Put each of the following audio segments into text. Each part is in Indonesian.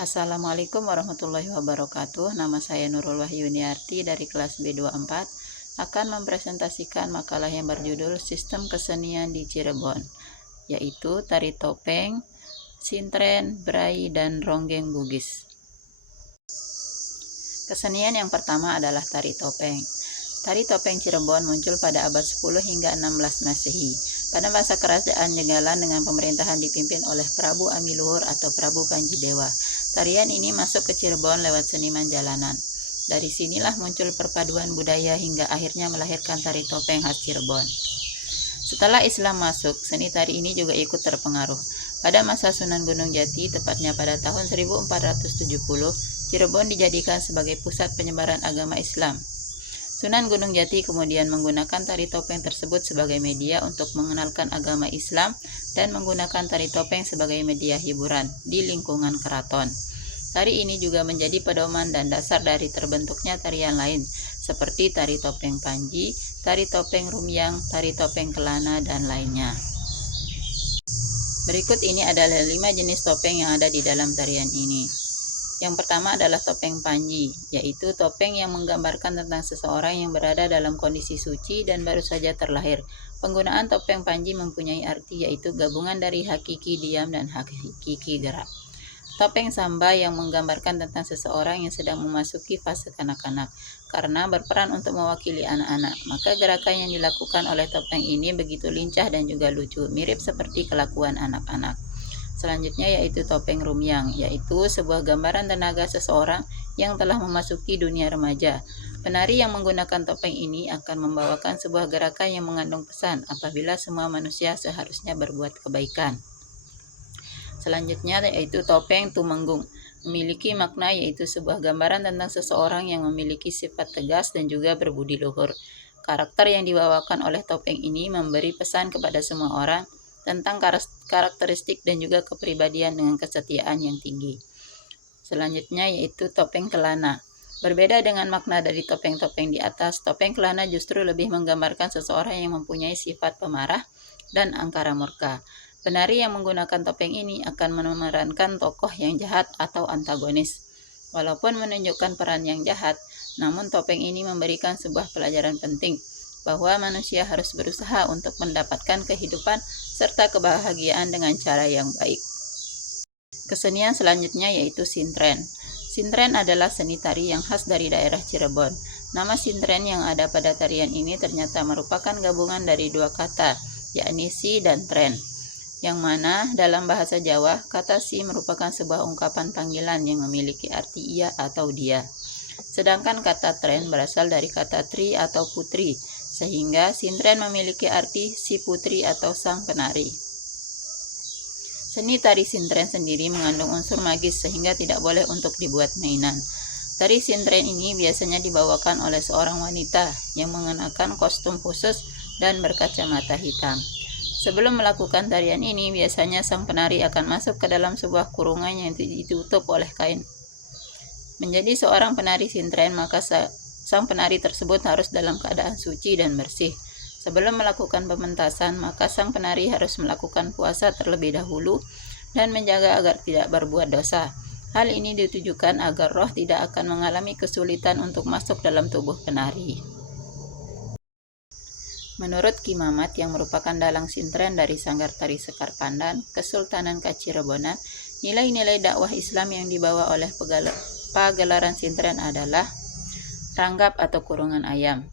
Assalamualaikum warahmatullahi wabarakatuh. Nama saya Nurul Wahyuniarti dari kelas B24 akan mempresentasikan makalah yang berjudul Sistem Kesenian di Cirebon, yaitu tari topeng, sintren, berai, dan ronggeng Bugis. Kesenian yang pertama adalah tari topeng. Tari topeng Cirebon muncul pada abad 10 hingga 16 Masehi. Pada masa kerajaan Jenggalan dengan pemerintahan dipimpin oleh Prabu Amiluhur atau Prabu Panjidewa. Tarian ini masuk ke Cirebon lewat seniman jalanan. Dari sinilah muncul perpaduan budaya hingga akhirnya melahirkan tari topeng khas Cirebon. Setelah Islam masuk, seni tari ini juga ikut terpengaruh. Pada masa Sunan Gunung Jati, tepatnya pada tahun 1470, Cirebon dijadikan sebagai pusat penyebaran agama Islam. Sunan Gunung Jati kemudian menggunakan tari topeng tersebut sebagai media untuk mengenalkan agama Islam dan menggunakan tari topeng sebagai media hiburan di lingkungan keraton. Tari ini juga menjadi pedoman dan dasar dari terbentuknya tarian lain seperti tari topeng Panji, tari topeng Rumyang, tari topeng Kelana, dan lainnya. Berikut ini adalah 5 jenis topeng yang ada di dalam tarian ini. Yang pertama adalah topeng Panji, yaitu topeng yang menggambarkan tentang seseorang yang berada dalam kondisi suci dan baru saja terlahir. Penggunaan topeng Panji mempunyai arti yaitu gabungan dari hakiki diam dan hakiki gerak. Topeng Samba yang menggambarkan tentang seseorang yang sedang memasuki fase kanak-kanak, karena berperan untuk mewakili anak-anak. Maka gerakan yang dilakukan oleh topeng ini begitu lincah dan juga lucu, mirip seperti kelakuan anak-anak. Selanjutnya yaitu topeng Rumyang, yaitu sebuah gambaran tenaga seseorang yang telah memasuki dunia remaja. Penari yang menggunakan topeng ini akan membawakan sebuah gerakan yang mengandung pesan apabila semua manusia seharusnya berbuat kebaikan. Selanjutnya yaitu topeng Tumenggung, memiliki makna yaitu sebuah gambaran tentang seseorang yang memiliki sifat tegas dan juga berbudi luhur. Karakter yang dibawakan oleh topeng ini memberi pesan kepada semua orang tentang karakteristik dan juga kepribadian dengan kesetiaan yang tinggi. Selanjutnya yaitu topeng Kelana. Berbeda dengan makna dari topeng-topeng di atas, topeng Kelana justru lebih menggambarkan seseorang yang mempunyai sifat pemarah dan angkara murka. Penari yang menggunakan topeng ini akan memerankan tokoh yang jahat atau antagonis. Walaupun menunjukkan peran yang jahat, namun topeng ini memberikan sebuah pelajaran penting bahwa manusia harus berusaha untuk mendapatkan kehidupan serta kebahagiaan dengan cara yang baik. Kesenian selanjutnya yaitu sintren. Sintren adalah seni tari yang khas dari daerah Cirebon. Nama sintren yang ada pada tarian ini ternyata merupakan gabungan dari dua kata, yakni si dan tren. Yang mana dalam bahasa Jawa, kata si merupakan sebuah ungkapan panggilan yang memiliki arti ia atau dia. Sedangkan kata tren berasal dari kata tri atau putri, sehingga sintren memiliki arti si putri atau sang penari. Seni tari sintren sendiri mengandung unsur magis sehingga tidak boleh untuk dibuat mainan. Tari sintren ini biasanya dibawakan oleh seorang wanita yang mengenakan kostum khusus dan berkacamata hitam. Sebelum melakukan tarian ini, biasanya sang penari akan masuk ke dalam sebuah kurungan yang ditutup oleh kain. Menjadi seorang penari sintren, maka sang penari tersebut harus dalam keadaan suci dan bersih. Sebelum melakukan pementasan, maka sang penari harus melakukan puasa terlebih dahulu dan menjaga agar tidak berbuat dosa. Hal ini ditujukan agar roh tidak akan mengalami kesulitan untuk masuk dalam tubuh penari. Menurut Ki Mamat yang merupakan dalang sintren dari Sanggar Tari Sekar Pandan, Kesultanan Kacirebonan, nilai-nilai dakwah Islam yang dibawa oleh pagelaran sintren adalah ranggap atau kurungan ayam.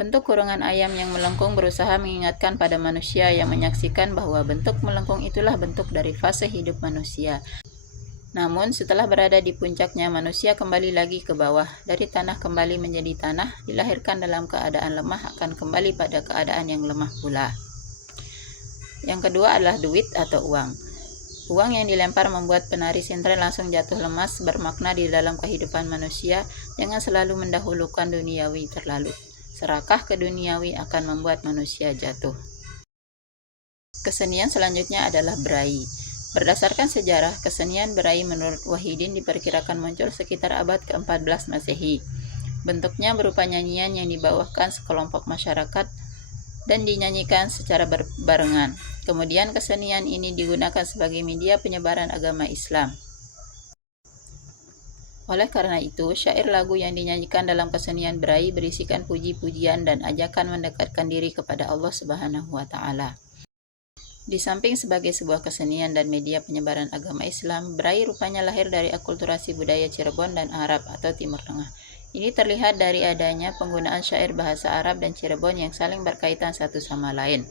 Bentuk kurungan ayam yang melengkung berusaha mengingatkan pada manusia yang menyaksikan bahwa bentuk melengkung itulah bentuk dari fase hidup manusia. Namun setelah berada di puncaknya, manusia kembali lagi ke bawah. Dari tanah kembali menjadi tanah, dilahirkan dalam keadaan lemah akan kembali pada keadaan yang lemah pula. Yang kedua adalah duit atau uang. Uang yang dilempar membuat penari sintren langsung jatuh lemas, bermakna di dalam kehidupan manusia, jangan selalu mendahulukan duniawi terlalu. Serakah ke duniawi akan membuat manusia jatuh. Kesenian selanjutnya adalah berai. Berdasarkan sejarah, kesenian berai menurut Wahidin diperkirakan muncul sekitar abad ke-14 Masehi. Bentuknya berupa nyanyian yang dibawakan sekelompok masyarakat dan dinyanyikan secara berbarengan. Kemudian kesenian ini digunakan sebagai media penyebaran agama Islam. Oleh karena itu, syair lagu yang dinyanyikan dalam kesenian Brai berisikan puji-pujian dan ajakan mendekatkan diri kepada Allah Subhanahu wa Ta'ala. Di samping sebagai sebuah kesenian dan media penyebaran agama Islam, Brai rupanya lahir dari akulturasi budaya Cirebon dan Arab atau Timur Tengah. Ini terlihat dari adanya penggunaan syair bahasa Arab dan Cirebon yang saling berkaitan satu sama lain.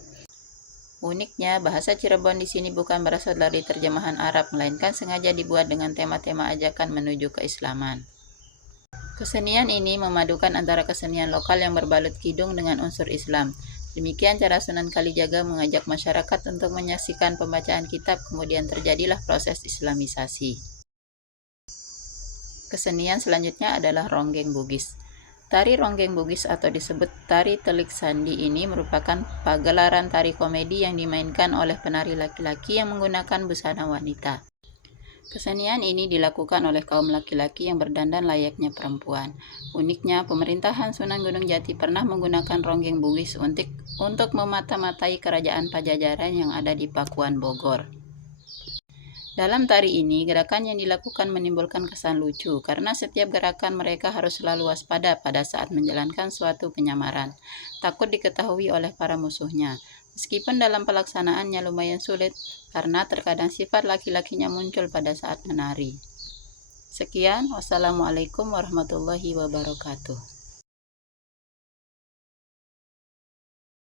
Uniknya, bahasa Cirebon di sini bukan berasal dari terjemahan Arab, melainkan sengaja dibuat dengan tema-tema ajakan menuju keislaman. Kesenian ini memadukan antara kesenian lokal yang berbalut kidung dengan unsur Islam. Demikian cara Sunan Kalijaga mengajak masyarakat untuk menyaksikan pembacaan kitab, kemudian terjadilah proses Islamisasi. Kesenian selanjutnya adalah Ronggeng Bugis. Tari Ronggeng Bugis atau disebut Tari Telik Sandi ini merupakan pagelaran tari komedi yang dimainkan oleh penari laki-laki yang menggunakan busana wanita. Kesenian ini dilakukan oleh kaum laki-laki yang berdandan layaknya perempuan. Uniknya, pemerintahan Sunan Gunung Jati pernah menggunakan Ronggeng Bugis untuk memata-matai kerajaan Pajajaran yang ada di Pakuan, Bogor. Dalam tari ini, gerakan yang dilakukan menimbulkan kesan lucu karena setiap gerakan mereka harus selalu waspada pada saat menjalankan suatu penyamaran, takut diketahui oleh para musuhnya. Meskipun dalam pelaksanaannya lumayan sulit karena terkadang sifat laki-lakinya muncul pada saat menari. Sekian, wassalamualaikum warahmatullahi wabarakatuh.